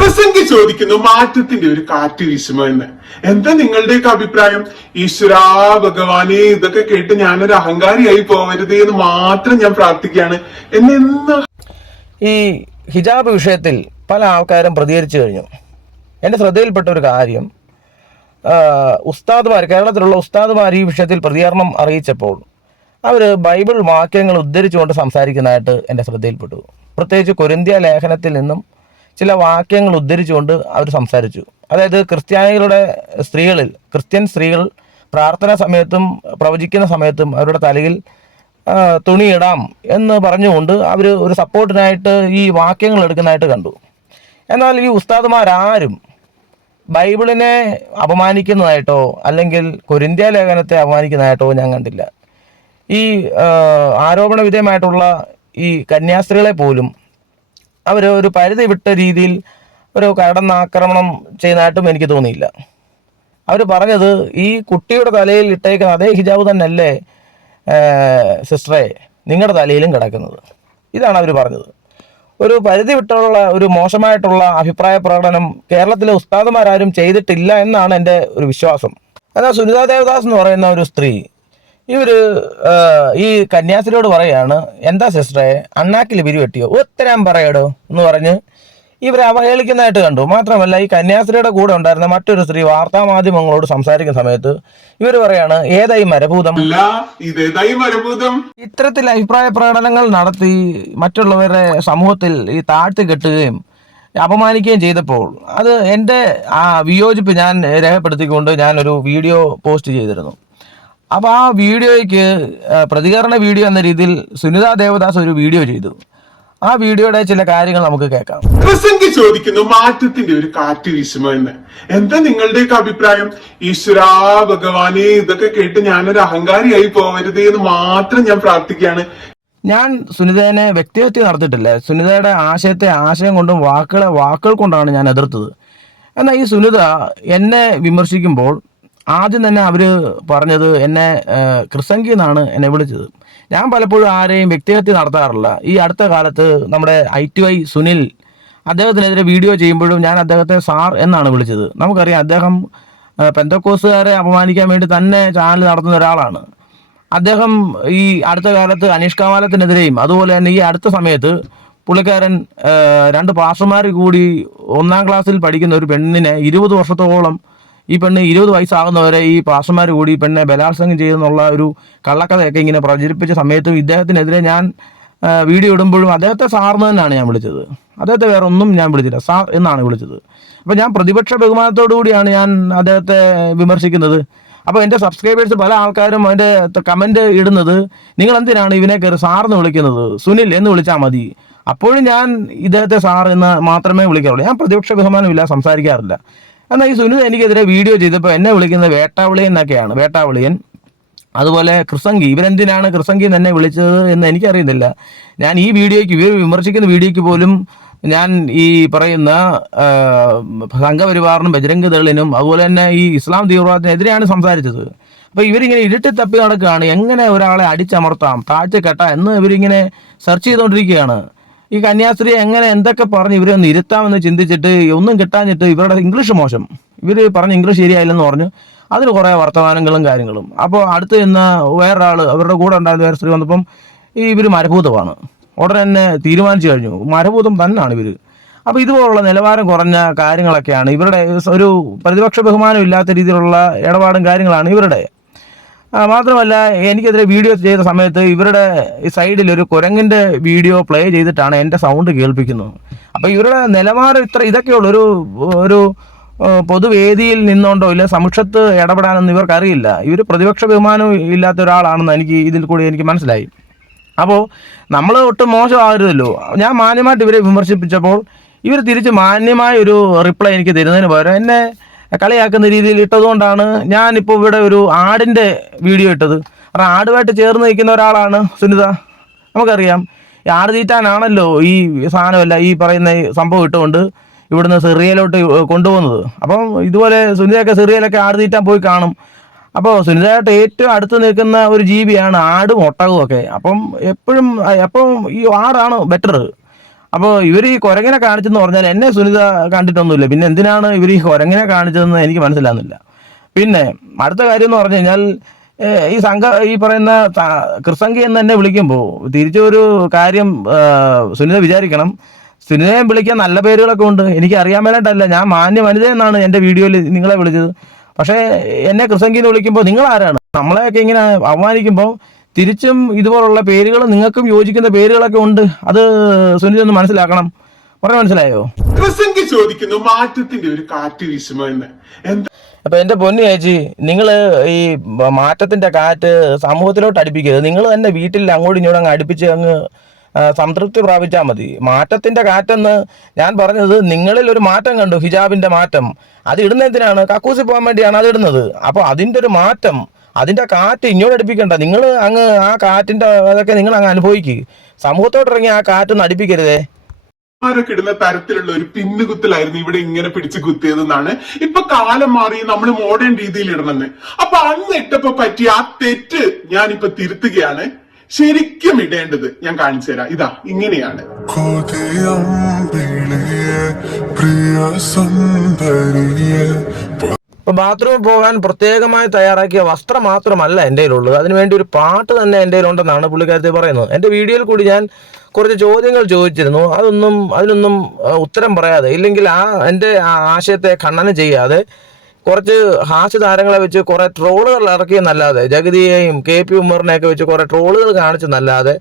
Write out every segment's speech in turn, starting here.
പ്രസംഗി ചോദിക്കുന്നു മാറ്റത്തിന്റെ ഒരു കാറ്റ് വീശുമോ എന്ന്? എന്താ നിങ്ങളുടെയൊക്കെ അഭിപ്രായം? ഈശ്വരാ ഭഗവാനെ ഇതൊക്കെ കേട്ട് ഞാനൊരു അഹങ്കാരിയായി പോകരുത് എന്ന് മാത്രം ഞാൻ പ്രാർത്ഥിക്കുകയാണ്. എന്നെ എന്നാ ഈ ഹിജാബ് വിഷയത്തിൽ പല ആൾക്കാരും പ്രതികരിച്ചു കഴിഞ്ഞു. എന്റെ ശ്രദ്ധയിൽപ്പെട്ട ഒരു കാര്യം ഉസ്താദുമാർ കേരളത്തിലുള്ള ഉസ്താദ്മാർ ഈ വിഷയത്തിൽ പ്രതികരണം അറിയിച്ചപ്പോൾ അവർ ബൈബിൾ വാക്യങ്ങൾ ഉദ്ധരിച്ചുകൊണ്ട് സംസാരിക്കുന്നതായിട്ട് എന്റെ ശ്രദ്ധയിൽപ്പെട്ടു. പ്രത്യേകിച്ച് കൊരിന്ത്യ ലേഖനത്തിൽ നിന്നും ചില വാക്യങ്ങൾ ഉദ്ധരിച്ചുകൊണ്ട് അവർ സംസാരിച്ചു. അതായത് ക്രിസ്ത്യാനികളുടെ സ്ത്രീകളിൽ ക്രിസ്ത്യൻ സ്ത്രീകൾ പ്രാർത്ഥന സമയത്തും പ്രവചിക്കുന്ന സമയത്തും അവരുടെ തലയിൽ തുണിയിടാം എന്ന് പറഞ്ഞുകൊണ്ട് അവർ ഒരു സപ്പോർട്ടിനായിട്ട് ഈ വാക്യങ്ങൾ എടുക്കുന്നതായിട്ട് കണ്ടു. എന്നാൽ ഈ ഉസ്താദുമാരാരും ബൈബിളിനെ അപമാനിക്കുന്നതായിട്ടോ അല്ലെങ്കിൽ കൊരിന്ത്യ ലേഖനത്തെ അപമാനിക്കുന്നതായിട്ടോ ഞാൻ കണ്ടില്ല. ഈ ആരോപണ വിധേയമായിട്ടുള്ള ഈ കന്യാസ്ത്രീകളെ പോലും അവർ ഒരു പരിധി വിട്ട രീതിയിൽ ഒരു കടന്നാക്രമണം ചെയ്യുന്നതായിട്ടും എനിക്ക് തോന്നിയില്ല. അവർ പറഞ്ഞത് ഈ കുട്ടിയുടെ തലയിൽ ഇട്ടേക്കുന്ന അതേ ഹിജാബ് തന്നെയല്ലേ സിസ്റ്ററെ നിങ്ങളുടെ തലയിലും കിടക്കുന്നത്. ഇതാണ് അവർ പറഞ്ഞത്. ഒരു പരിധി വിട്ടുള്ള ഒരു മോശമായിട്ടുള്ള അഭിപ്രായ പ്രകടനം കേരളത്തിലെ ഉസ്താദുമാരാരും ചെയ്തിട്ടില്ല എന്നാണ് എന്റെ ഒരു വിശ്വാസം. എന്നാൽ സുനിത ദേവദാസ് എന്ന് പറയുന്ന ഒരു സ്ത്രീ ഇവർ ഈ കന്യാസ്ത്രീയോട് പറയാണ് എന്താ സിസ്റ്ററെ അണ്ണാക്കിൽ പിരിവെട്ടിയോ ഉത്തരം പറയടോ എന്ന് പറഞ്ഞ് ഇവരെ അവഹേളിക്കുന്നതായിട്ട് കണ്ടു. മാത്രമല്ല ഈ കന്യാസ്ത്രീയുടെ കൂടെ ഉണ്ടായിരുന്ന മറ്റൊരു സ്ത്രീ വാർത്താ മാധ്യമങ്ങളോട് സംസാരിക്കുന്ന സമയത്ത് ഇവർ പറയാണ് ഏതായി മരഭൂതം? മരഭൂതം? ഇത്തരത്തിൽ അഭിപ്രായ പ്രകടനങ്ങൾ നടത്തി മറ്റുള്ളവരെ സമൂഹത്തിൽ ഈ താഴ്ത്തി കെട്ടുകയും അപമാനിക്കുകയും ചെയ്തപ്പോൾ അത് എന്റെ ആ വിയോജിപ്പ് ഞാൻ രേഖപ്പെടുത്തിക്കൊണ്ട് ഞാനൊരു വീഡിയോ പോസ്റ്റ് ചെയ്തിരുന്നു. അപ്പോൾ ആ വീഡിയോയ്ക്ക് പ്രതികരണ വീഡിയോ എന്ന രീതിയിൽ സുനിത ദേവദാസ് ഒരു വീഡിയോ ചെയ്തു. ആ വീഡിയോയുടെ ചില കാര്യങ്ങൾ നമുക്ക് കേൾക്കാം. പ്രസംഗി ചോദിക്കുന്നു മാറ്റത്തിന്റെ ഒരു കാറ്റ് വീശുമോ എന്ന്? എന്താ നിങ്ങളുടെയൊക്കെ അഭിപ്രായം? ഈശ്വരാ ഭഗവാനെ ഇതൊക്കെ കേട്ട് ഞാനൊരു അഹങ്കാരിയായി പോവരുത് എന്ന് മാത്രം ഞാൻ പ്രാർത്ഥിക്കുകയാണ്. ഞാൻ സുനിതേനെ വ്യക്തിഹത്യ നടത്തിയിട്ടില്ല. സുനിതയുടെ ആശയത്തെ ആശയം കൊണ്ടും വാക്കുകളെ വാക്കുകൾ കൊണ്ടാണ് ഞാൻ എതിർത്തത്. എന്നാൽ ഈ സുനിത എന്നെ വിമർശിക്കുമ്പോൾ ആദ്യം തന്നെ അവർ പറഞ്ഞത് എന്നെ ക്രിസംഗി എന്നാണ് എന്നെ വിളിച്ചത്. ഞാൻ പലപ്പോഴും ആരെയും വ്യക്തിഹത്യ നടത്താറില്ല. ഈ അടുത്ത കാലത്ത് നമ്മുടെ ഐ ടി ഐ സുനിൽ അദ്ദേഹത്തിനെതിരെ വീഡിയോ ചെയ്യുമ്പോഴും ഞാൻ അദ്ദേഹത്തെ സാർ എന്നാണ് വിളിച്ചത്. നമുക്കറിയാം അദ്ദേഹം പെന്തക്കോസുകാരെ അപമാനിക്കാൻ വേണ്ടി തന്നെ ചാനൽ നടത്തുന്ന ഒരാളാണ്. അദ്ദേഹം ഈ അടുത്ത കാലത്ത് അനീഷ് കമാലത്തിനെതിരെയും അതുപോലെ തന്നെ ഈ അടുത്ത സമയത്ത് പുള്ളിക്കാരൻ രണ്ട് പാസ്റ്റർമാർ കൂടി ഒന്നാം ക്ലാസ്സിൽ പഠിക്കുന്ന ഒരു പെണ്ണിനെ ഇരുപത് വർഷത്തോളം ഈ പെണ്ണ് ഇരുപത് വയസ്സാകുന്നവരെ ഈ പാസ്റ്റർമാർ കൂടി പെണ്ണെ ബലാത്സംഗം ചെയ്യുന്നുള്ള ഒരു കള്ളക്കഥയൊക്കെ ഇങ്ങനെ പ്രചരിപ്പിച്ച സമയത്തും ഇദ്ദേഹത്തിനെതിരെ ഞാൻ വീഡിയോ ഇടുമ്പോഴും അദ്ദേഹത്തെ സാറിന് തന്നെയാണ് ഞാൻ വിളിച്ചത്. അദ്ദേഹത്തെ വേറെ ഒന്നും ഞാൻ വിളിച്ചില്ല. സാർ എന്നാണ് വിളിച്ചത്. അപ്പോൾ ഞാൻ പ്രതിപക്ഷ ബഹുമാനത്തോടു കൂടിയാണ് ഞാൻ അദ്ദേഹത്തെ വിമർശിക്കുന്നത്. അപ്പോൾ എന്റെ സബ്സ്ക്രൈബേഴ്സ് പല ആൾക്കാരും അതിന്റെ കമന്റ് ഇടുന്നത് നിങ്ങൾ എന്തിനാണ് ഇവനെ കയറി സാറെന്ന് വിളിക്കുന്നത്? സുനിൽ എന്ന് വിളിച്ചാൽ മതി. അപ്പോഴും ഞാൻ ഇദ്ദേഹത്തെ സാർ എന്ന് മാത്രമേ വിളിക്കാറുള്ളൂ. ഞാൻ പ്രതിപക്ഷ ബഹുമാനമില്ല സംസാരിക്കാറില്ല. എന്നാൽ ഈ സുനിത എനിക്കെതിരെ വീഡിയോ ചെയ്തപ്പോൾ എന്നെ വിളിക്കുന്നത് വേട്ടാവിളിയൻ എന്നൊക്കെയാണ്. വേട്ടാവിളിയൻ. അതുപോലെ കൃസംഗി. ഇവരെന്തിനാണ് കൃസംഗി എന്നെ വിളിച്ചത് എന്ന് എനിക്കറിയുന്നില്ല. ഞാൻ ഈ വീഡിയോയ്ക്ക് ഇവർ വിമർശിക്കുന്ന വീഡിയോയ്ക്ക് പോലും ഞാൻ ഈ പറയുന്ന സംഘപരിവാറിനും ബജരംഗ് ദളിനും അതുപോലെ തന്നെ ഈ ഇസ്ലാം തീവ്രവാദത്തിനെതിരെയാണ് സംസാരിച്ചത്. അപ്പോൾ ഇവരിങ്ങനെ ഇരുട്ടി തപ്പി നടക്കുകയാണ്. എങ്ങനെ ഒരാളെ അടിച്ചമർത്താം താഴ്ച കെട്ടാം എന്ന് ഇവരിങ്ങനെ സെർച്ച് ചെയ്തുകൊണ്ടിരിക്കുകയാണ്. ഈ കന്യാസ്ത്രീ എങ്ങനെ എന്തൊക്കെ പറഞ്ഞ് ഇവരെ ഒന്ന് ഇരുത്താമെന്ന് ചിന്തിച്ചിട്ട് ഒന്നും കിട്ടാഞ്ഞിട്ട് ഇവരുടെ ഇംഗ്ലീഷ് മോശം. ഇവർ പറഞ്ഞ ഇംഗ്ലീഷ് ശരിയായില്ലെന്ന് പറഞ്ഞു. അതിന് കുറേ വർത്തമാനങ്ങളും കാര്യങ്ങളും. അപ്പോൾ അടുത്ത് ചെന്ന വേറൊരാൾ അവരുടെ കൂടെ ഉണ്ടായിരുന്ന വേറെ സ്ത്രീ വന്നപ്പം ഈ ഇവർ മരഭൂതമാണ്. ഉടനെ തന്നെ തീരുമാനിച്ചു കഴിഞ്ഞു. മരഭൂതം തന്നെയാണ് ഇവർ അപ്പോൾ ഇതുപോലുള്ള നിലവാരം കുറഞ്ഞ കാര്യങ്ങളൊക്കെയാണ് ഇവരുടെ ഒരു പ്രതിപക്ഷ ബഹുമാനം ഇല്ലാത്ത രീതിയിലുള്ള ഇടപാടും കാര്യങ്ങളാണ് ഇവരുടെ. മാത്രമല്ല എനിക്കെതിരെ വീഡിയോ ചെയ്ത സമയത്ത് ഇവരുടെ സൈഡിൽ ഒരു കുരങ്ങിന്റെ വീഡിയോ പ്ലേ ചെയ്തിട്ടാണ് എന്റെ സൗണ്ട് കേൾപ്പിക്കുന്നത്. അപ്പോൾ ഇവരുടെ നിലവാരം ഇത്ര ഇതൊക്കെയുള്ളൂ. ഒരു ഒരു പൊതുവേദിയിൽ നിന്നുകൊണ്ടോ ഇല്ല സമക്ഷത്ത് ഇടപെടാനൊന്നും ഇവർക്കറിയില്ല. ഇവർ പ്രതിപക്ഷ ബഹുമാനം ഇല്ലാത്ത ഒരാളാണെന്ന് എനിക്ക് ഇതിൽ കൂടി എനിക്ക് മനസ്സിലായി. അപ്പോൾ നമ്മൾ ഒട്ടും മോശമാകരുതല്ലോ. ഞാൻ മാന്യമായിട്ട് ഇവരെ വിമർശിപ്പിച്ചപ്പോൾ ഇവർ തിരിച്ച് മാന്യമായ ഒരു റിപ്ലൈ എനിക്ക് തരുന്നതിന് പകരം എന്നെ കളിയാക്കുന്ന രീതിയിൽ ഇട്ടതുകൊണ്ടാണ് ഞാനിപ്പോൾ ഇവിടെ ഒരു ആടിന്റെ വീഡിയോ ഇട്ടത്. കാരണം ആടുമായിട്ട് ചേർന്ന് നിൽക്കുന്ന ഒരാളാണ് സുനിത. നമുക്കറിയാം ഈ ആട് തീറ്റാനാണല്ലോ ഈ സാധനമല്ല ഈ പറയുന്ന സംഭവം ഇട്ടുകൊണ്ട് ഇവിടുന്ന് സിറിയയിലോട്ട് കൊണ്ടുപോകുന്നത്. അപ്പം ഇതുപോലെ സുനിതയൊക്കെ സിറിയയിലൊക്കെ ആട് തീറ്റാൻ പോയി കാണും. അപ്പോൾ സുനിതയായിട്ട് ഏറ്റവും അടുത്ത് നിൽക്കുന്ന ഒരു ജീവിയാണ് ആടും ഒട്ടകവും ഒക്കെ. അപ്പം എപ്പോഴും അപ്പം ഈ ആടാണ് ബെറ്റർ അപ്പോൾ ഇവർ ഈ കുരങ്ങനെ കാണിച്ചെന്ന് പറഞ്ഞാൽ എന്നെ സുനിത കണ്ടിട്ടൊന്നുമില്ല. പിന്നെ എന്തിനാണ് ഇവർ ഈ കുരങ്ങനെ കാണിച്ചതെന്ന് എനിക്ക് മനസ്സിലാകുന്നില്ല. പിന്നെ അടുത്ത കാര്യം എന്ന് പറഞ്ഞു കഴിഞ്ഞാൽ ഈ സംഘ ഈ പറയുന്ന കൃസംഗി എന്ന് തന്നെ വിളിക്കുമ്പോൾ തിരിച്ചൊരു കാര്യം സുനിത വിചാരിക്കണം. സുനിതയെ വിളിക്കാൻ നല്ല പേരുകളൊക്കെ ഉണ്ട്. എനിക്ക് അറിയാൻ മേലായിട്ടല്ല. ഞാൻ മാന്യ വനിത എന്നാണ് എന്റെ വീഡിയോയിൽ നിങ്ങളെ വിളിച്ചത്. പക്ഷേ എന്നെ കൃസംഗി എന്ന് വിളിക്കുമ്പോൾ നിങ്ങൾ ആരാണ് നമ്മളെയൊക്കെ ഇങ്ങനെ അവമാനിക്കുമ്പോൾ തിരിച്ചും ഇതുപോലുള്ള പേരുകൾ നിങ്ങൾക്കും യോജിക്കുന്ന പേരുകളൊക്കെ ഉണ്ട്. അത് സുനിത ഒന്ന് മനസ്സിലാക്കണം. പറഞ്ഞ മനസ്സിലായോ? പ്രസംഗി ചോദിക്കുന്നു മാറ്റത്തിന്റെ ഒരു കാറ്റ് വീശുമോ എന്ന്? എന്താ? അപ്പൊ എന്റെ പൊന്നു ചേച്ചി നിങ്ങൾ ഈ മാറ്റത്തിന്റെ കാറ്റ് സമൂഹത്തിലോട്ട് അടുപ്പിക്കരുത്. നിങ്ങൾ തന്നെ വീട്ടിൽ അങ്ങോട്ടും ഇങ്ങോട്ടും അങ്ങ് അടുപ്പിച്ച് അങ്ങ് സംതൃപ്തി പ്രാപിച്ചാൽ മതി. മാറ്റത്തിന്റെ കാറ്റെന്ന് ഞാൻ പറഞ്ഞത് നിങ്ങളിൽ ഒരു മാറ്റം കണ്ടു ഹിജാബിന്റെ മാറ്റം. അത് ഇടുന്ന എന്തിനാണ് കക്കൂസി പോകാൻ വേണ്ടിയാണ് അത് ഇടുന്നത്. അപ്പോൾ അതിന്റെ ഒരു മാറ്റം അതിന്റെ കാറ്റ് ഇങ്ങോട്ട് അടുപ്പിക്കണ്ട. നിങ്ങൾ അങ്ങ് ആ കാറ്റിന്റെ അതൊക്കെ നിങ്ങൾ അങ്ങ് അനുഭവിക്കുക സമൂഹത്തോട്ട് ഇറങ്ങി ആ കാറ്റൊന്നും അടുപ്പിക്കരുതേ. ആരൊക്കെ ഇടുന്ന തരത്തിലുള്ള ഒരു പിന്നുകുത്തലായിരുന്നു ഇവിടെ ഇങ്ങനെ പിടിച്ച് കുത്തിയതെന്നാണ്. ഇപ്പൊ കാലം മാറി നമ്മൾ മോഡേൺ രീതിയിൽ ഇടണമെന്ന്. അപ്പൊ അന്ന് ഇട്ടപ്പോ പറ്റിയ ആ തെറ്റ് ഞാൻ ഇപ്പൊ തിരുത്തുകയാണ്. ശരിക്കും ഇടേണ്ടത് ഞാൻ കാണിച്ചു തരാം. ഇതാ ഇങ്ങനെയാണ്. പ്രിയ സുന്ദരിയെ ഇപ്പൊ ബാത്റൂമിൽ പോകാൻ പ്രത്യേകമായി തയ്യാറാക്കിയ വസ്ത്രം മാത്രമല്ല എന്റെ കയ്യിലുള്ളത്. അതിനുവേണ്ടി ഒരു പാട്ട് തന്നെ എന്റെ കയ്യിലുണ്ടെന്നാണ് പുള്ളിക്കാരത്തി പറയുന്നത്. എന്റെ വീഡിയോയിൽ കൂടി ഞാൻ കുറച്ച് ചോദ്യങ്ങൾ ചോദിച്ചിരുന്നു. അതൊന്നും അതിനൊന്നും ഉത്തരം പറയാതെ ഇല്ലെങ്കിൽ ആ എന്റെ ആ ആശയത്തെ ഖണ്ഡനം ചെയ്യാതെ കുറച്ച് ഹാസ്യ താരങ്ങളെ വെച്ച് കുറെ ട്രോളുകൾ ഇറക്കിയെന്നല്ലാതെ ജഗതിയെയും കെ പി ഉമ്മറിനെയൊക്കെ വെച്ച് കുറെ ട്രോളുകൾ കാണിച്ചെന്നല്ലാതെ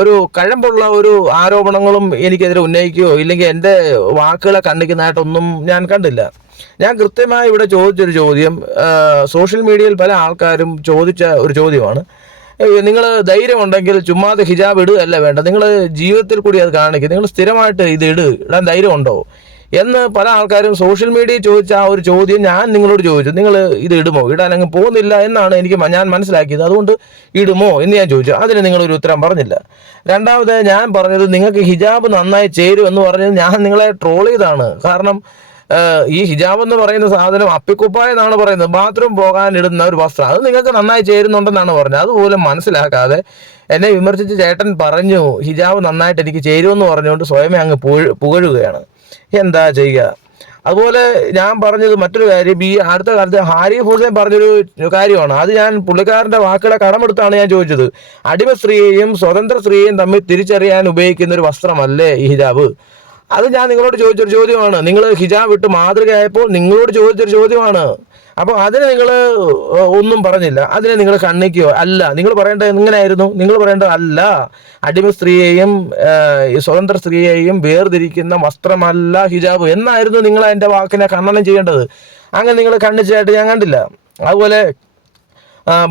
ഒരു കഴമ്പുള്ള ഒരു ആരോപണങ്ങളും എനിക്കെതിരെ ഉന്നയിക്കുകയോ ഇല്ലെങ്കിൽ എന്റെ വാക്കുകളെ കണ്ടിക്കുന്നതായിട്ടൊന്നും ഞാൻ കണ്ടില്ല. ഞാൻ കൃത്യമായി ഇവിടെ ചോദിച്ചൊരു ചോദ്യം സോഷ്യൽ മീഡിയയിൽ പല ആൾക്കാരും ചോദിച്ച ഒരു ചോദ്യമാണ്. നിങ്ങൾ ധൈര്യമുണ്ടെങ്കിൽ ചുമ്മാതെ ഹിജാബ് ഇടുകയല്ല വേണ്ട. നിങ്ങൾ ജീവിതത്തിൽ കൂടി അത് കാണിക്കുക നിങ്ങൾ സ്ഥിരമായിട്ട് ഇത് ഇടുക ഇടാൻ ധൈര്യം ഉണ്ടോ എന്ന് പല ആൾക്കാരും സോഷ്യൽ മീഡിയ ചോദിച്ച ആ ഒരു ചോദ്യം ഞാൻ നിങ്ങളോട് ചോദിച്ചു. നിങ്ങൾ ഇത് ഇടുമോ? ഇടാൻ അങ്ങ് പോകുന്നില്ല എന്നാണ് എനിക്ക് ഞാൻ മനസ്സിലാക്കിയത്. അതുകൊണ്ട് ഇടുമോ എന്ന് ഞാൻ ചോദിച്ചു. അതിന് നിങ്ങളൊരു ഉത്തരം പറഞ്ഞില്ല. രണ്ടാമത് ഞാൻ പറഞ്ഞത് നിങ്ങൾക്ക് ഹിജാബ് നന്നായി ചേരും എന്ന് പറഞ്ഞത് ഞാൻ നിങ്ങളെ ട്രോൾ ചെയ്താണ് കാരണം ഈ ഹിജാബ് എന്ന് പറയുന്ന സാധനം അപ്പിക്കുപ്പായ എന്നാണ് പറയുന്നത്. ബാത്റൂം പോകാൻ ഇടുന്ന ഒരു വസ്ത്രം. അത് നിങ്ങൾക്ക് നന്നായി ചേരുന്നുണ്ടെന്നാണ് പറഞ്ഞത്. അതുപോലെ മനസ്സിലാക്കാതെ എന്നെ വിമർശിച്ച് ചേട്ടൻ പറഞ്ഞു ഹിജാബ് നന്നായിട്ട് എനിക്ക് ചേരുമെന്ന് പറഞ്ഞുകൊണ്ട് സ്വയമേ അങ്ങ് പുകഴുകയാണ്. എന്താ ചെയ്യുക അതുപോലെ ഞാൻ പറഞ്ഞത് മറ്റൊരു കാര്യം. ഈ അടുത്ത കാലത്ത് ഹാരി ഹുസൈൻ പറഞ്ഞൊരു കാര്യമാണ്. അത് ഞാൻ പുള്ളിക്കാരന്റെ വാക്കുകളെ കടമെടുത്താണ് ഞാൻ ചോദിച്ചത്. അടിമ സ്ത്രീയെയും സ്വതന്ത്ര സ്ത്രീയെയും തമ്മിൽ തിരിച്ചറിയാൻ ഉപയോഗിക്കുന്ന ഒരു വസ്ത്രമല്ലേ ഈ ഹിജാബ്? അത് ഞാൻ നിങ്ങളോട് ചോദിച്ചൊരു ചോദ്യമാണ്. നിങ്ങൾ ഹിജാബ് ഇട്ട് മാതൃകയായപ്പോൾ നിങ്ങളോട് ചോദിച്ചൊരു ചോദ്യമാണ്. അപ്പോൾ അതിന് നിങ്ങൾ ഒന്നും പറഞ്ഞില്ല. അതിനെ നിങ്ങൾ കണ്ണിക്കോ അല്ല. നിങ്ങൾ പറയേണ്ടത് എങ്ങനെയായിരുന്നു നിങ്ങൾ പറയേണ്ടത് അല്ല. അടിമ സ്ത്രീയെയും സ്വതന്ത്ര സ്ത്രീയെയും വേർതിരിക്കുന്ന വസ്ത്രമല്ല ഹിജാബ് എന്നായിരുന്നു നിങ്ങൾ അതിന്റെ വാക്കിനെ ഖണ്ഡനം ചെയ്യേണ്ടത്. അങ്ങനെ നിങ്ങൾ കണ്ണിച്ചായിട്ട് ഞാൻ കണ്ടില്ല. അതുപോലെ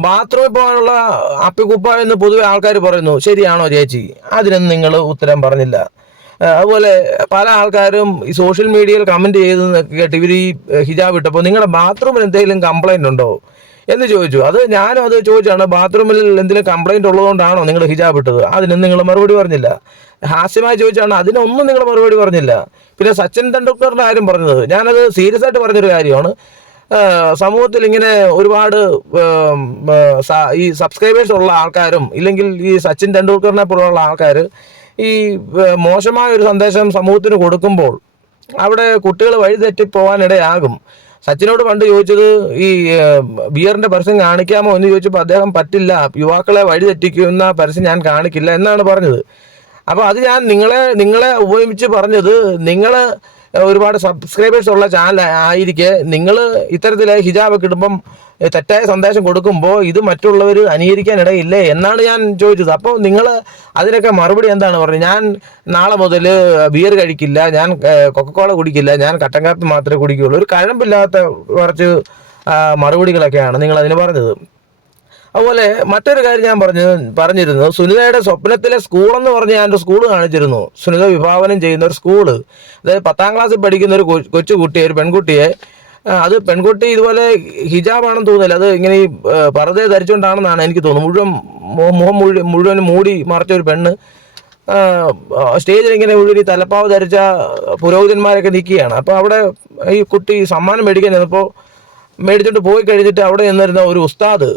ബാത്റൂമിൽ പോകാനുള്ള അപ്പിക്കുപ്പ എന്ന് പൊതുവെ ആൾക്കാർ പറയുന്നു ശരിയാണോ ചേച്ചി? അതിനൊന്നും നിങ്ങൾ ഉത്തരം പറഞ്ഞില്ല. അതുപോലെ പല ആൾക്കാരും ഈ സോഷ്യൽ മീഡിയയിൽ കമന്റ് ചെയ്ത് കേട്ട് ഇവർ ഈ ഹിജാബ് ഇട്ടപ്പോൾ നിങ്ങളുടെ ബാത്റൂമിൽ എന്തെങ്കിലും കംപ്ലൈന്റ് ഉണ്ടോ? എന്ന് ചോദിച്ചു. അത് ഞാനും അത് ചോദിച്ചാണ് ബാത്റൂമിൽ എന്തെങ്കിലും കംപ്ലൈന്റ് ഉള്ളതുകൊണ്ടാണോ നിങ്ങൾ ഹിജാബ് ഇട്ടത്? അതിനും നിങ്ങൾ മറുപടി പറഞ്ഞില്ല. ഹാസ്യമായി ചോദിച്ചാണ് അതിനൊന്നും നിങ്ങൾ മറുപടി പറഞ്ഞില്ല. പിന്നെ സച്ചിൻ തെണ്ടുൽക്കറിന്റെ കാര്യം പറഞ്ഞത്. ഞാനത് സീരിയസ് ആയിട്ട് പറഞ്ഞൊരു കാര്യമാണ്. സമൂഹത്തിൽ ഇങ്ങനെ ഒരുപാട് ഈ സബ്സ്ക്രൈബേഴ്സ് ഉള്ള ആൾക്കാരും ഇല്ലെങ്കിൽ ഈ സച്ചിൻ തെണ്ടുൽക്കറിനെ പോലുള്ള ആൾക്കാർ ഈ മോശമായ ഒരു സന്ദേശം സമൂഹത്തിന് കൊടുക്കുമ്പോൾ അവിടെ കുട്ടികൾ വഴിതെറ്റി പോകാനിടയാകും സച്ചിനോട് പണ്ട് ചോദിച്ചത് ഈ ബിയറിന്റെ പരസ്യം കാണിക്കാമോ എന്ന് ചോദിച്ചപ്പോൾ അദ്ദേഹം പറ്റില്ല യുവാക്കളെ വഴിതെറ്റിക്കുന്ന പരസ്യം ഞാൻ കാണിക്കില്ല എന്നാണ് പറഞ്ഞത്. അപ്പോൾ അത് ഞാൻ നിങ്ങളെ നിങ്ങളെ ഉപയോഗിച്ച് പറഞ്ഞത് നിങ്ങൾ ഒരുപാട് സബ്സ്ക്രൈബേഴ്സ് ഉള്ള ചാനൽ ആയിരിക്കെ. നിങ്ങൾ ഇത്തരത്തിൽ ഹിജാബൊക്കെ ഇടുമ്പം തെറ്റായ സന്ദേശം കൊടുക്കുമ്പോൾ ഇത് മറ്റുള്ളവർ അനുകരിക്കാനിടയില്ലേ എന്നാണ് ഞാൻ ചോദിച്ചത്. അപ്പോൾ നിങ്ങൾ അതിനൊക്കെ മറുപടി എന്താണ് പറഞ്ഞത്? ഞാൻ നാളെ മുതൽ ബിയർ കഴിക്കില്ല ഞാൻ കൊക്കക്കോള കുടിക്കില്ല ഞാൻ കട്ടൻ കാപ്പി മാത്രമേ കുടിക്കുകയുള്ളൂ ഒരു കഴമ്പില്ലാത്ത കുറച്ച് മറുപടികളൊക്കെയാണ് നിങ്ങൾ അതിന് പറഞ്ഞത്. അതുപോലെ മറ്റൊരു കാര്യം ഞാൻ പറഞ്ഞു പറഞ്ഞിരുന്നു. സുനിതയുടെ സ്വപ്നത്തിലെ സ്കൂൾ എന്ന് പറഞ്ഞ് ഞാൻ ഒരു സ്കൂൾ കാണിച്ചിരുന്നു. സുനിത വിഭാവനം ചെയ്യുന്ന ഒരു സ്കൂൾ അതായത് പത്താം ക്ലാസ്സിൽ പഠിക്കുന്ന ഒരു കൊച്ചുകുട്ടിയെ കൊച്ചു കുട്ടിയെ ഒരു പെൺകുട്ടിയെ. അത് പെൺകുട്ടി ഇതുപോലെ ഹിജാബാണെന്ന് തോന്നുന്നില്ല. അത് ഇങ്ങനെ ഈ പറതെ ധരിച്ചുകൊണ്ടാണെന്നാണ് എനിക്ക് തോന്നുന്നത്. മുഴുവൻ മുഖം മുഴുവൻ മുഴുവൻ മൂടി മറച്ച ഒരു പെണ്ണ് സ്റ്റേജിൽ ഇങ്ങനെ മുഴുവൻ ഈ തലപ്പാവ് ധരിച്ച പുരോഹിതന്മാരൊക്കെ നിൽക്കുകയാണ്. അപ്പോൾ അവിടെ ഈ കുട്ടി സമ്മാനം മേടിക്കാൻ ചെന്നപ്പോൾ മേടിച്ചിട്ട് പോയി കഴിഞ്ഞിട്ട് അവിടെ നിന്നിരുന്ന ഒരു ഉസ്താദ്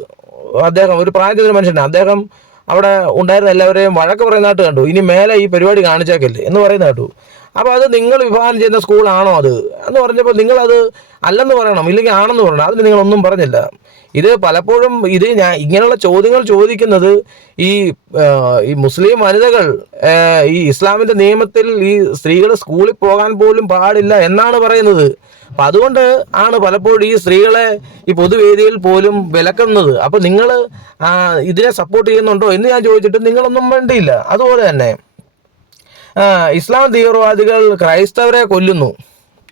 അദ്ദേഹം ഒരു പ്രായത്തിലൊരു മനുഷ്യനാണ്. അദ്ദേഹം അവിടെ ഉണ്ടായിരുന്ന എല്ലാവരെയും വഴക്ക് പറയുന്നതായിട്ട് കണ്ടു. ഇനി മേലെ ഈ പരിപാടി കാണിച്ചേക്കല്ലേ എന്ന് പറയുന്ന കേട്ടു. അപ്പോൾ അത് നിങ്ങൾ വിഭാവനം ചെയ്യുന്ന സ്കൂളാണോ അത്? എന്ന് പറഞ്ഞപ്പോൾ നിങ്ങളത് അല്ലെന്ന് പറയണം. ഇല്ലെങ്കിൽ ആണെന്ന് പറയണം. അതിന് നിങ്ങളൊന്നും പറഞ്ഞില്ല. ഇത് പലപ്പോഴും ഇത് ഞാൻ ഇങ്ങനെയുള്ള ചോദ്യങ്ങൾ ചോദിക്കുന്നത് ഈ ഈ മുസ്ലിം വനിതകൾ ഈ ഇസ്ലാമിന്റെ നിയമത്തിൽ ഈ സ്ത്രീകൾ സ്കൂളിൽ പോകാൻ പോലും പാടില്ല എന്നാണ് പറയുന്നത്. അപ്പം അതുകൊണ്ട് ആണ് പലപ്പോഴും ഈ സ്ത്രീകളെ ഈ പൊതുവേദിയിൽ പോലും വിലക്കുന്നത്. അപ്പം നിങ്ങൾ ഇതിനെ സപ്പോർട്ട് ചെയ്യുന്നുണ്ടോ എന്ന് ഞാൻ ചോദിച്ചിട്ട് നിങ്ങളൊന്നും വേണ്ടിയില്ല അതുപോലെ തന്നെ ഇസ്ലാം തീവ്രവാദികൾ ക്രൈസ്തവരെ കൊല്ലുന്നു.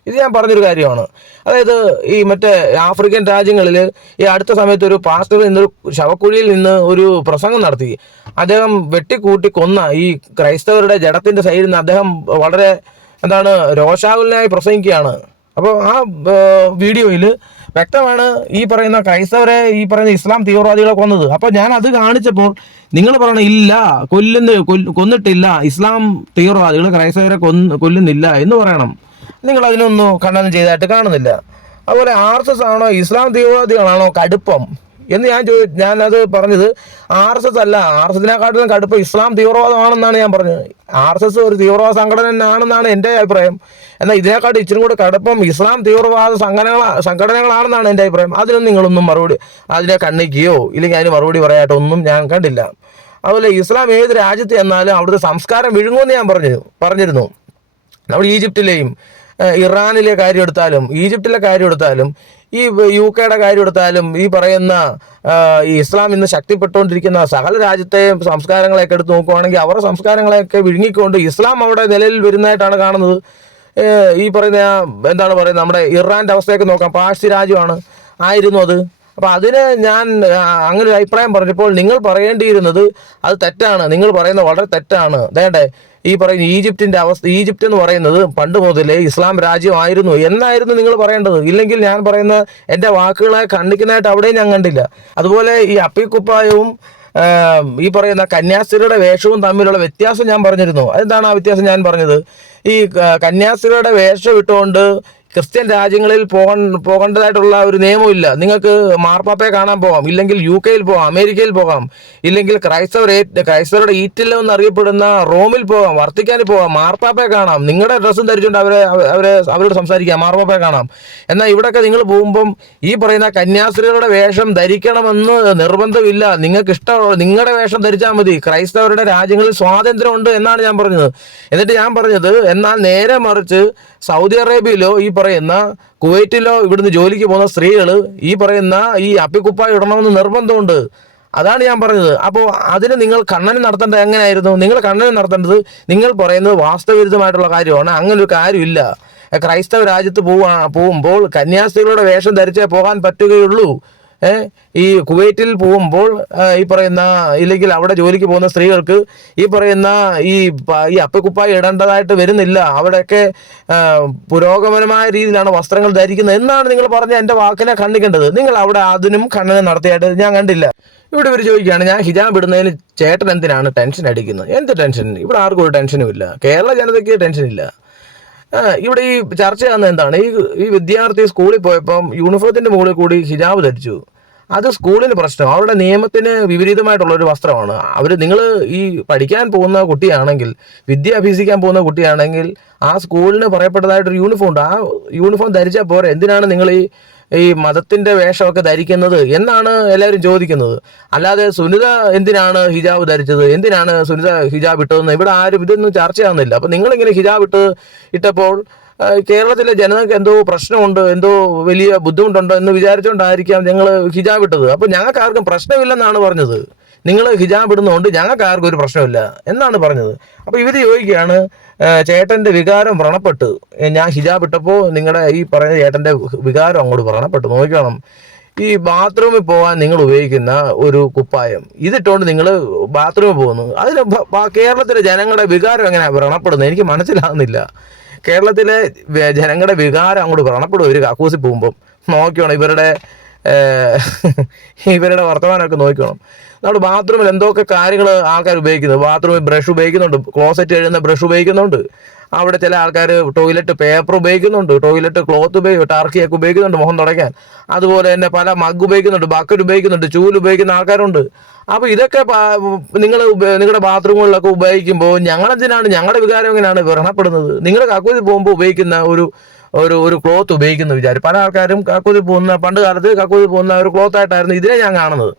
ഇത് ഞാൻ പറഞ്ഞൊരു കാര്യമാണ്. അതായത് ഈ മറ്റേ ആഫ്രിക്കൻ രാജ്യങ്ങളിൽ ഈ അടുത്ത സമയത്ത് ഒരു പാസ്റ്റർ നിന്നൊരു ശവക്കുഴിയിൽ നിന്ന് ഒരു പ്രസംഗം നടത്തി. അദ്ദേഹം വെട്ടിക്കൂട്ടി കൊന്ന ഈ ക്രൈസ്തവരുടെ ജഡത്തിന്റെ സൈഡിൽ നിന്ന് അദ്ദേഹം വളരെ എന്താണ് രോഷാകുലനായി പ്രസംഗിക്കുകയാണ്. അപ്പോൾ ആ വീഡിയോയിൽ വ്യക്തമാണ് ഈ പറയുന്ന ക്രൈസ്തവരെ ഈ പറയുന്ന ഇസ്ലാം തീവ്രവാദികളെ കൊന്നത് അപ്പോൾ ഞാൻ അത് കാണിച്ചപ്പോൾ നിങ്ങൾ പറയണ ഇല്ല കൊല്ലുന്ന കൊന്നിട്ടില്ല ഇസ്ലാം തീവ്രവാദികൾ ക്രൈസ്തവരെ കൊല്ലുന്നില്ല എന്ന് പറയണം. നിങ്ങൾ അതിനൊന്നും കണ്ടൊന്നും ചെയ്തതായിട്ട് കാണുന്നില്ല. അതുപോലെ ആർ എസ് എസ് ആണോ ഇസ്ലാം തീവ്രവാദികളാണോ കടുപ്പം? എന്ന് ഞാൻ ചോ ഞാനത് പറഞ്ഞത് ആർ എസ് എസ് അല്ല. ആർ എസ് എസിനെക്കാട്ടിലും കടുപ്പം ഇസ്ലാം തീവ്രവാദമാണെന്നാണ് ഞാൻ പറഞ്ഞത്. ആർ എസ് എസ് ഒരു തീവ്രവാദ സംഘടന തന്നെയാണെന്നാണ് എന്റെ അഭിപ്രായം. എന്നാൽ ഇതിനെക്കാട്ടും ഇച്ചിരി കൂടെ കടുപ്പം ഇസ്ലാം തീവ്രവാദ സംഘടനകൾ സംഘടനകളാണെന്നാണ് എന്റെ അഭിപ്രായം. അതിനൊന്നും നിങ്ങളൊന്നും മറുപടി അതിനെ കണ്ണിക്കുകയോ ഇല്ലെങ്കിൽ അതിന് മറുപടി പറയാട്ടോ ഒന്നും ഞാൻ കണ്ടില്ല. അതുപോലെ ഇസ്ലാം ഏത് രാജ്യത്ത് ചെന്നാലും അവിടുത്തെ സംസ്കാരം വിഴുങ്ങുമെന്ന് ഞാൻ പറഞ്ഞു പറഞ്ഞിരുന്നു. നമ്മൾ ഈജിപ്തിലെയും ഇറാനിലെ കാര്യം എടുത്താലും ഈജിപ്തിലെ കാര്യം എടുത്താലും ഈ യു കെയുടെ കാര്യം എടുത്താലും ഈ പറയുന്ന ഈ ഇസ്ലാം ഇന്ന് ശക്തിപ്പെട്ടുകൊണ്ടിരിക്കുന്ന സകല രാജ്യത്തെയും സംസ്കാരങ്ങളെയൊക്കെ എടുത്ത് നോക്കുവാണെങ്കിൽ അവരുടെ സംസ്കാരങ്ങളെയൊക്കെ വിഴുങ്ങിക്കൊണ്ട് ഇസ്ലാം അവിടെ നിലയിൽ വരുന്നതായിട്ടാണ് കാണുന്നത്. ഈ പറയുന്ന എന്താണ് പറയുന്നത് നമ്മുടെ ഇറാന്റെ അവസ്ഥയൊക്കെ നോക്കാം. പാഴ്സി രാജ്യമാണ്. ആയിരുന്നു അത്. അപ്പോൾ അതിന് ഞാൻ അങ്ങനെ ഒരു അഭിപ്രായം പറഞ്ഞപ്പോൾ നിങ്ങൾ പറയേണ്ടിയിരുന്നത് അത് തെറ്റാണ്. നിങ്ങൾ പറയുന്നത് വളരെ തെറ്റാണ്. വേണ്ടേ ഈ പറയുന്ന ഈജിപ്തിന്റെ അവസ്ഥ ഈജിപ്ത് എന്ന് പറയുന്നത് പണ്ട് മുതലേ ഇസ്ലാം രാജ്യമായിരുന്നു. എന്നായിരുന്നു നിങ്ങൾ പറയേണ്ടത്? ഇല്ലെങ്കിൽ ഞാൻ പറയുന്ന എന്റെ വാക്കുകളെ കണ്ടിക്കുന്നതായിട്ട് അവിടെയും ഞാൻ കണ്ടില്ല. അതുപോലെ ഈ അപ്പിക്കുപ്പായവും ഈ പറയുന്ന കന്യാസ്ത്രീയുടെ വേഷവും തമ്മിലുള്ള വ്യത്യാസം ഞാൻ പറഞ്ഞിരുന്നു. അതെന്താണ് ആ വ്യത്യാസം ഞാൻ പറഞ്ഞത്? ഈ കന്യാസ്ത്രീയുടെ വേഷം ഇട്ടുകൊണ്ട് ക്രിസ്ത്യൻ രാജ്യങ്ങളിൽ പോക പോകേണ്ടതായിട്ടുള്ള ഒരു നിയമമില്ല നിങ്ങൾക്ക് മാർപ്പാപ്പയെ കാണാൻ പോകാം. ഇല്ലെങ്കിൽ യു കെയിൽ പോകാം അമേരിക്കയിൽ പോകാം. ഇല്ലെങ്കിൽ ക്രൈസ്തവർ ക്രൈസ്തവരുടെ ഈറ്റില്ല എന്നറിയപ്പെടുന്ന റോമിൽ പോകാം വർത്തിക്കാനിൽ പോകാം. മാർപ്പാപ്പയെ കാണാം. നിങ്ങളുടെ ഡ്രസ്സും ധരിച്ചുകൊണ്ട് അവരെ അവരെ അവരോട് സംസാരിക്കാം. മാർപ്പാപ്പയെ കാണാം. എന്നാൽ ഇവിടെയൊക്കെ നിങ്ങൾ പോകുമ്പം ഈ പറയുന്ന കന്യാസ്ത്രീകളുടെ വേഷം ധരിക്കണമെന്ന് നിർബന്ധമില്ല. നിങ്ങൾക്ക് ഇഷ്ടമുള്ള നിങ്ങളുടെ വേഷം ധരിച്ചാൽ മതി. ക്രൈസ്തവരുടെ രാജ്യങ്ങളിൽ സ്വാതന്ത്ര്യമുണ്ട് എന്നാണ് ഞാൻ പറഞ്ഞത്. എന്നിട്ട് ഞാൻ പറഞ്ഞത് എന്നാൽ നേരെ മറിച്ച് സൗദി അറേബ്യയിലോ ഈ പറയുന്ന കുവൈറ്റിലോ ഇവിടുന്ന് ജോലിക്ക് പോകുന്ന സ്ത്രീകൾ ഈ പറയുന്ന ഈ അപ്പിക്കുപ്പായി ഇടണമെന്ന് നിർബന്ധമുണ്ട്. അതാണ് ഞാൻ പറഞ്ഞത്. അപ്പോൾ അതിന് നിങ്ങൾ കണ്ണന് നടത്തേണ്ടത് എങ്ങനെയായിരുന്നു? നിങ്ങൾ കണ്ണന് നടത്തേണ്ടത് നിങ്ങൾ പറയുന്നത് വാസ്തവവിരുദ്ധമായിട്ടുള്ള കാര്യമാണ്. അങ്ങനൊരു കാര്യമില്ല. ക്രൈസ്തവ രാജ്യത്ത് പോവാ പോകുമ്പോൾ കന്യാസ്ത്രീകളുടെ വേഷം ധരിച്ചേ പോകാൻ പറ്റുകയുള്ളൂ. ഈ കുവൈറ്റിൽ പോകുമ്പോൾ ഈ പറയുന്ന ഇല്ലെങ്കിൽ അവിടെ ജോലിക്ക് പോകുന്ന സ്ത്രീകൾക്ക് ഈ പറയുന്ന ഈ ഈ അപ്പക്കുപ്പായി ഇടേണ്ടതായിട്ട് വരുന്നില്ല. അവിടെയൊക്കെ പുരോഗമനമായ രീതിയിലാണ് വസ്ത്രങ്ങൾ ധരിക്കുന്നത്. എന്നാണ് നിങ്ങൾ പറഞ്ഞ എന്റെ വാക്കിനെ ഖണ്ഡിക്കേണ്ടത്? നിങ്ങൾ അവിടെ അതിനും ഖണ്ഡനം നടത്തിയായിട്ട് ഞാൻ കണ്ടില്ല. ഇവിടെ ഇവർ ചോദിക്കുകയാണ് ഞാൻ ഹിജാബ് ഇടുന്നതിന് ചേട്ടൻ എന്തിനാണ് ടെൻഷൻ അടിക്കുന്നത്? എന്ത് ടെൻഷൻ ഇവിടെ ആർക്കും ഒരു ടെൻഷനും ഇല്ല. കേരള ജനതയ്ക്ക് ടെൻഷൻ ഇല്ല ഇവിടെ ഈ ചർച്ച ചെയ്യുന്ന എന്താണ്? ഈ ഈ വിദ്യാർത്ഥി സ്കൂളിൽ പോയപ്പം യൂണിഫോമിന്റെ മുകളിൽ കൂടി ഹിജാബ് ധരിച്ചു. അത് സ്കൂളിന് പ്രശ്നം. അവരുടെ നിയമത്തിന് വിപരീതമായിട്ടുള്ള ഒരു വസ്ത്രമാണ്. അവർ നിങ്ങൾ ഈ പഠിക്കാൻ പോകുന്ന കുട്ടിയാണെങ്കിൽ വിദ്യ അഭ്യസിക്കാൻ പോകുന്ന കുട്ടിയാണെങ്കിൽ ആ സ്കൂളിന് പറയപ്പെട്ടതായിട്ടൊരു യൂണിഫോം ഉണ്ട്. ആ യൂണിഫോം ധരിച്ചാൽ പോരെ. എന്തിനാണ് നിങ്ങൾ ഈ ഈ മതത്തിന്റെ വേഷമൊക്കെ ധരിക്കുന്നത് എന്നാണ് എല്ലാവരും ചോദിക്കുന്നത്. അല്ലാതെ സുനിത എന്തിനാണ് ഹിജാബ് ധരിച്ചത്? എന്തിനാണ് സുനിത ഹിജാബ് ഇട്ടതെന്ന്? ഇവിടെ ആരും ഇതൊന്നും ചർച്ചയാകുന്നില്ല അപ്പം നിങ്ങളിങ്ങനെ ഹിജാബ് ഇട്ട് ഇട്ടപ്പോൾ കേരളത്തിലെ ജനങ്ങൾക്ക് എന്തോ പ്രശ്നമുണ്ട് എന്തോ വലിയ ബുദ്ധിമുട്ടുണ്ടോ എന്ന് വിചാരിച്ചുകൊണ്ടായിരിക്കാം ഞങ്ങൾ ഹിജാബ് ഇട്ടത്. അപ്പൊ ഞങ്ങൾക്ക് ആർക്കും പ്രശ്നമില്ലെന്നാണ് പറഞ്ഞത്. നിങ്ങൾ ഹിജാബ് ഇടുന്നതുകൊണ്ട് ഞങ്ങൾക്ക് ആർക്കും ഒരു പ്രശ്നമില്ല എന്നാണ് പറഞ്ഞത്. അപ്പൊ ഇവർ ചോദിക്കുകയാണ് "ഏ, ചേട്ടന്റെ വികാരം വ്രണപ്പെട്ട്. ഞാൻ ഹിജാബ് ഇട്ടപ്പോൾ നിങ്ങളുടെ ഈ പറയുന്ന ചേട്ടന്റെ വികാരം അങ്ങോട്ട് വ്രണപ്പെട്ടു. നോക്കണം ഈ ബാത്റൂമിൽ പോകാൻ നിങ്ങൾ ഉപയോഗിക്കുന്ന ഒരു കുപ്പായം. ഇതിട്ടുകൊണ്ട് നിങ്ങൾ ബാത്റൂമിൽ പോകുന്നു. അതിന് കേരളത്തിലെ ജനങ്ങളുടെ വികാരം എങ്ങനെയാണ് വ്രണപ്പെടുന്നത്? എനിക്ക് മനസ്സിലാകുന്നില്ല കേരളത്തിലെ ജനങ്ങളുടെ വികാരം അങ്ങോട്ട് വ്രണപ്പെടും. ഒരു കാക്കൂസി പോകുമ്പം നോക്കണം ഇവരുടെ ഇവരുടെ വർത്തമാനമൊക്കെ നോക്കണം നമ്മുടെ ബാത്റൂമിൽ എന്തൊക്കെ കാര്യങ്ങൾ ആൾക്കാർ ഉപയോഗിക്കുന്നത്? ബാത്റൂമിൽ ബ്രഷ് ഉപയോഗിക്കുന്നുണ്ട്. ക്ലോസറ്റ് എഴുതുന്ന ബ്രഷ് ഉപയോഗിക്കുന്നുണ്ട്. അവിടെ ചില ആൾക്കാർ ടോയ്ലറ്റ് പേപ്പർ ഉപയോഗിക്കുന്നുണ്ട്. ടോയ്ലറ്റ് ക്ലോത്ത് ഉപയോഗിക്കും ടർക്കിയൊക്കെ ഉപയോഗിക്കുന്നുണ്ട് മുഖം തുടയ്ക്കാൻ. അതുപോലെ തന്നെ പല മഗ് ഉപയോഗിക്കുന്നുണ്ട്. ബക്കറ്റ് ഉപയോഗിക്കുന്നുണ്ട്. ചൂൽ ഉപയോഗിക്കുന്ന ആൾക്കാരുണ്ട്. അപ്പൊ ഇതൊക്കെ നിങ്ങൾ നിങ്ങളുടെ ബാത്റൂമുകളിലൊക്കെ ഉപയോഗിക്കുമ്പോൾ ഞങ്ങളെന്തിനാണ് ഞങ്ങളുടെ വികാരം എങ്ങനെയാണ് വ്രണപ്പെടുന്നത്? നിങ്ങൾ കക്കൂതി പോകുമ്പോൾ ഉപയോഗിക്കുന്ന ഒരു ഒരു ഒരു ക്ലോത്ത് ഉപയോഗിക്കുന്ന വിചാരം പല ആൾക്കാരും കക്കൂതി പോകുന്ന പണ്ട് കാലത്ത് കക്കൂതി പോകുന്ന ഒരു ക്ലോത്ത് ആയിട്ടായിരുന്നു ഇതിനെ ഞാൻ കാണുന്നത്.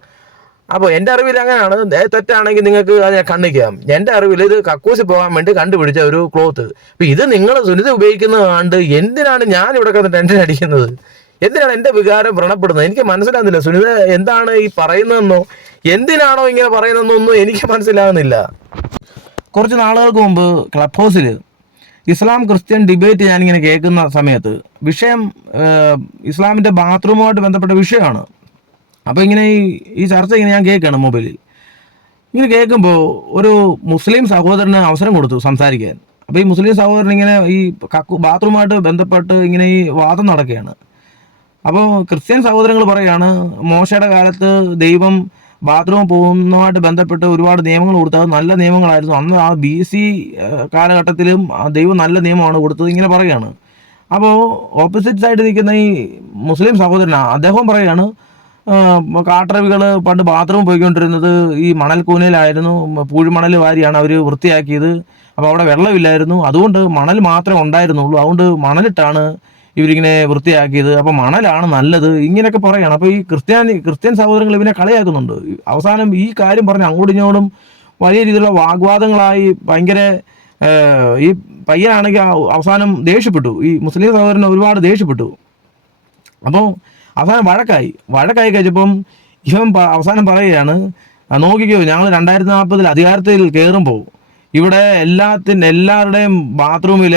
അപ്പോൾ എന്റെ അറിവിൽ അങ്ങനെയാണ്. തെറ്റാണെങ്കിൽ നിങ്ങൾക്ക് ഞാൻ കണ്ണിക്കാം എന്റെ അറിവിൽ ഇത് കക്കൂസി പോകാൻ വേണ്ടി കണ്ടുപിടിച്ച ഒരു ക്ലോത്ത്. അപ്പം ഇത് നിങ്ങൾ സുനിത ഉപയോഗിക്കുന്നത് കണ്ട് എന്തിനാണ് ഞാൻ ഇവിടെ കിടന്ന് ടെൻഷൻ അടിക്കുന്നത്? എന്തിനാണ് എന്റെ വികാരം വ്രണപ്പെടുന്നത്? എനിക്ക് മനസ്സിലാകുന്നില്ല സുനിത എന്താണ് ഈ പറയുന്നതെന്നോ എന്തിനാണോ ഇങ്ങനെ പറയുന്നതെന്നോ ഒന്നും എനിക്ക് മനസ്സിലാകുന്നില്ല. കുറച്ച് നാളുകൾക്ക് മുമ്പ് ക്ലബ് ഹൗസിൽ ഇസ്ലാം ക്രിസ്ത്യൻ ഡിബേറ്റ് ഞാനിങ്ങനെ കേൾക്കുന്ന സമയത്ത് വിഷയം ഇസ്ലാമിന്റെ ബാത്റൂമുമായിട്ട് ബന്ധപ്പെട്ട വിഷയമാണ്. അപ്പോൾ ഇങ്ങനെ ഈ ഈ ചർച്ച ഇങ്ങനെ ഞാൻ കേൾക്കുകയാണ് മൊബൈലിൽ. ഇങ്ങനെ കേൾക്കുമ്പോൾ ഒരു മുസ്ലിം സഹോദരന് അവസരം കൊടുത്തു സംസാരിക്കാൻ. അപ്പോൾ ഈ മുസ്ലിം സഹോദരൻ ഇങ്ങനെ ഈ കക്കു ബാത്റൂമായിട്ട് ബന്ധപ്പെട്ട് ഇങ്ങനെ ഈ വാദം നടക്കുകയാണ്. അപ്പോൾ ക്രിസ്ത്യൻ സഹോദരങ്ങൾ പറയാണ് മോശയുടെ കാലത്ത് ദൈവം ബാത്റൂം പോകുന്നതുമായിട്ട് ബന്ധപ്പെട്ട് ഒരുപാട് നിയമങ്ങൾ കൊടുത്തത് നല്ല നിയമങ്ങളായിരുന്നു. അന്ന് ആ ബി സി കാലഘട്ടത്തിലും ദൈവം നല്ല നിയമമാണ് കൊടുത്തത് ഇങ്ങനെ പറയുകയാണ് അപ്പോൾ ഓപ്പോസിറ്റ് സൈഡ് നിൽക്കുന്ന ഈ മുസ്ലിം സഹോദരനാണ് അദ്ദേഹം പറയുകയാണ് കാട്ടറവികൾ പണ്ട് ബാത്റൂം പോയിക്കൊണ്ടിരുന്നത് ഈ മണൽ കൂനയിലായിരുന്നു പൂഴിമണൽ വാരിയാണ് അവർ വൃത്തിയാക്കിയത്. അപ്പോൾ അവിടെ വെള്ളമില്ലായിരുന്നു. അതുകൊണ്ട് മണൽ മാത്രമേ ഉണ്ടായിരുന്നുള്ളൂ. അതുകൊണ്ട് മണലിട്ടാണ് ഇവരിങ്ങനെ വൃത്തിയാക്കിയത്. അപ്പോൾ മണലാണ് നല്ലത്. ഇങ്ങനെയൊക്കെ പറയുകയാണ് അപ്പോൾ ഈ ക്രിസ്ത്യാനി ക്രിസ്ത്യൻ സഹോദരങ്ങൾ ഇവനെ കളിയാക്കുന്നുണ്ട്. അവസാനം ഈ കാര്യം പറഞ്ഞ് അങ്ങോട്ടും ഇങ്ങോട്ടും വലിയ രീതിയിലുള്ള വാഗ്വാദങ്ങളായി ഭയങ്കര ഈ പയ്യനാണെങ്കിൽ അവസാനം ദേഷ്യപ്പെട്ടു. ഈ മുസ്ലിം സഹോദരൻ ഒരുപാട് ദേഷ്യപ്പെട്ടു. അപ്പോൾ അവസാനം വഴക്കായി. വഴക്കായി കഴിച്ചപ്പം ഇവൻ അവസാനം പറയുകയാണ് "ആ, നോക്കിക്കോ ഞങ്ങൾ രണ്ടായിരത്തി നാൽപ്പതിൽ അധികാരത്തിൽ കയറുമ്പോൾ ഇവിടെ എല്ലാത്തിന്റെ എല്ലാവരുടെയും ബാത്റൂമിൽ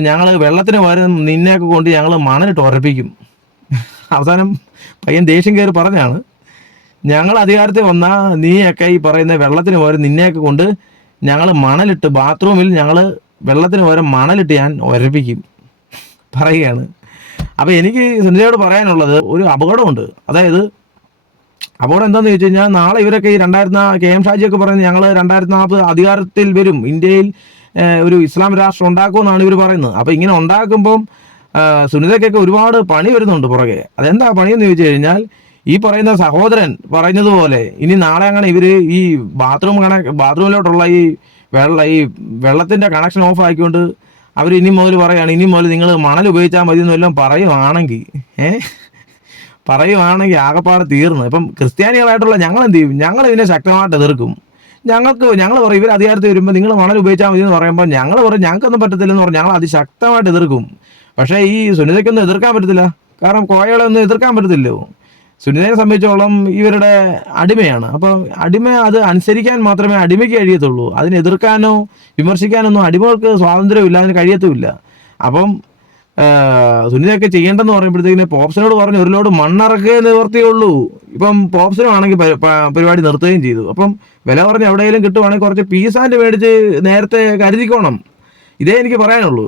ഞങ്ങൾ വെള്ളത്തിന് പകരം നിന്നെയൊക്കെ കൊണ്ട് ഞങ്ങൾ മണലിട്ട് ഉറപ്പിക്കും. അവസാനം പയ്യൻ ദേഷ്യം കയറി പറഞ്ഞാണ് ഞങ്ങൾ അധികാരത്തിൽ വന്നാൽ നീയൊക്കെ ഈ പറയുന്ന വെള്ളത്തിന് പകരം നിന്നെയൊക്കെ കൊണ്ട് ഞങ്ങൾ മണലിട്ട് ബാത്റൂമിൽ ഞങ്ങൾ വെള്ളത്തിന് പകരം മണലിട്ട് ഞാൻ ഉരപ്പിക്കും. പറയുകയാണ്. അപ്പോൾ എനിക്ക് സുനിതയോട് പറയാനുള്ളത് ഒരു അപകടമുണ്ട്. അതായത് അപകടം എന്താണെന്ന് ചോദിച്ചു കഴിഞ്ഞാൽ നാളെ ഇവരൊക്കെ ഈ രണ്ടായിരത്തി കെ എം ഷാജിയൊക്കെ പറയുന്നത് ഞങ്ങൾ രണ്ടായിരത്തി നാൽപ്പത് അധികാരത്തിൽ വരും. ഇന്ത്യയിൽ ഒരു ഇസ്ലാം രാഷ്ട്രം ഉണ്ടാക്കുമെന്നാണ് ഇവർ പറയുന്നത്. അപ്പോൾ ഇങ്ങനെ ഉണ്ടാക്കുമ്പം സുനിതയ്ക്കൊക്കെ ഒരുപാട് പണി വരുന്നുണ്ട് പുറകെ. അതെന്താ പണിയെന്ന് ചോദിച്ചു കഴിഞ്ഞാൽ ഈ പറയുന്ന സഹോദരൻ പറഞ്ഞതുപോലെ ഇനി നാളെ അങ്ങനെ ഇവർ ഈ ബാത്റൂം കണ ബാത്റൂമിലോട്ടുള്ള ഈ വെള്ള ഈ വെള്ളത്തിന്റെ കണക്ഷൻ ഓഫ് ആക്കിക്കൊണ്ട് അവർ ഇനി മുതൽ പറയാണ് ഇനി മുതൽ നിങ്ങൾ മണൽ ഉപയോഗിച്ചാൽ മതി എന്നെല്ലാം പറയുവാണെങ്കിൽ ഏഹ് പറയുവാണെങ്കിൽ ആകെപ്പാടെ തീർന്നു. ഇപ്പം ക്രിസ്ത്യാനികളായിട്ടുള്ള ഞങ്ങൾ എന്ത് ചെയ്യും? ഞങ്ങൾ ഇതിനെ ശക്തമായിട്ട് എതിർക്കും. ഞങ്ങൾക്ക് ഞങ്ങൾ പറയും ഇവർ അധികാരത്തിൽ വരുമ്പോൾ നിങ്ങൾ മണൽ ഉപയോഗിച്ചാൽ മതി എന്ന് പറയുമ്പോൾ ഞങ്ങൾ പറയും ഞങ്ങൾക്കൊന്നും പറ്റത്തില്ലെന്ന് പറഞ്ഞാൽ ഞങ്ങൾ അതിശക്തമായിട്ട് എതിർക്കും. പക്ഷേ ഈ സുനിതയ്ക്കൊന്നും എതിർക്കാൻ പറ്റത്തില്ല. കാരണം കോയകളെ ഒന്നും എതിർക്കാൻ പറ്റത്തില്ലോ സുനിതയെ സംബന്ധിച്ചോളം ഇവരുടെ അടിമയാണ്. അപ്പോൾ അടിമ അത് അനുസരിക്കാൻ മാത്രമേ അടിമയ്ക്ക് കഴിയത്തുള്ളൂ. അതിനെ എതിർക്കാനോ വിമർശിക്കാനൊന്നും അടിമകൾക്ക് സ്വാതന്ത്ര്യമില്ല അതിന് കഴിയത്തുമില്ല. അപ്പം സുനിതയൊക്കെ ചെയ്യേണ്ടെന്ന് പറയുമ്പോഴത്തേക്കിന് പോപ്സിനോട് പറഞ്ഞു ഒരു ലോഡ് മണ്ണിറക്കേ നിവർത്തിയുള്ളൂ ഇപ്പം പോപ്സിനുമാണെങ്കിൽ ആണെങ്കിൽ പരിപാടി നിർത്തുകയും ചെയ്തു. അപ്പം വില പറഞ്ഞ് എവിടെയെങ്കിലും കിട്ടുവാണെങ്കിൽ കുറച്ച് പീസാന്റെ മേടിച്ച് നേരത്തെ കരുതിക്കോണം. ഇതേ എനിക്ക് പറയാനുള്ളൂ.